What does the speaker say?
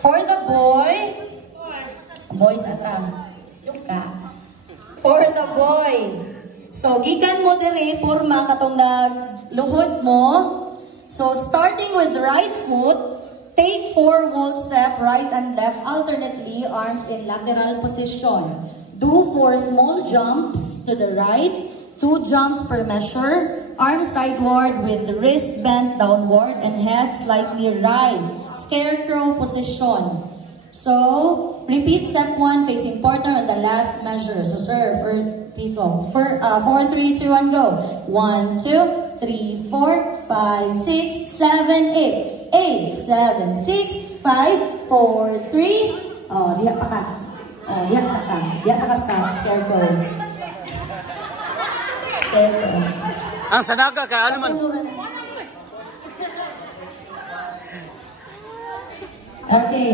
For the boy, boys ata. Yuka. For the boy. So, gikan mo diri, purma katong nagluhod mo. So, starting with right foot, take 4 wall step, right and left, alternately, arms in lateral position. Do 4 small jumps to the right, 2 jumps per measure, arms sideward with the wrist bent downward and head slightly right. Scarecrow position. So, repeat step 1 facing partner on the last measure. So, sir, please go. 4, 3, 2, 1, go. 1, 2, 3, 4, 5, 6, 7, 8. 8, 7, 6, 5, 4, 3. Oh, diha pa ka. Oh, diha sa ka. Diha sa ka stop. Scarecrow. Scarecrow. Ang sanaga ka, ano man? Okay.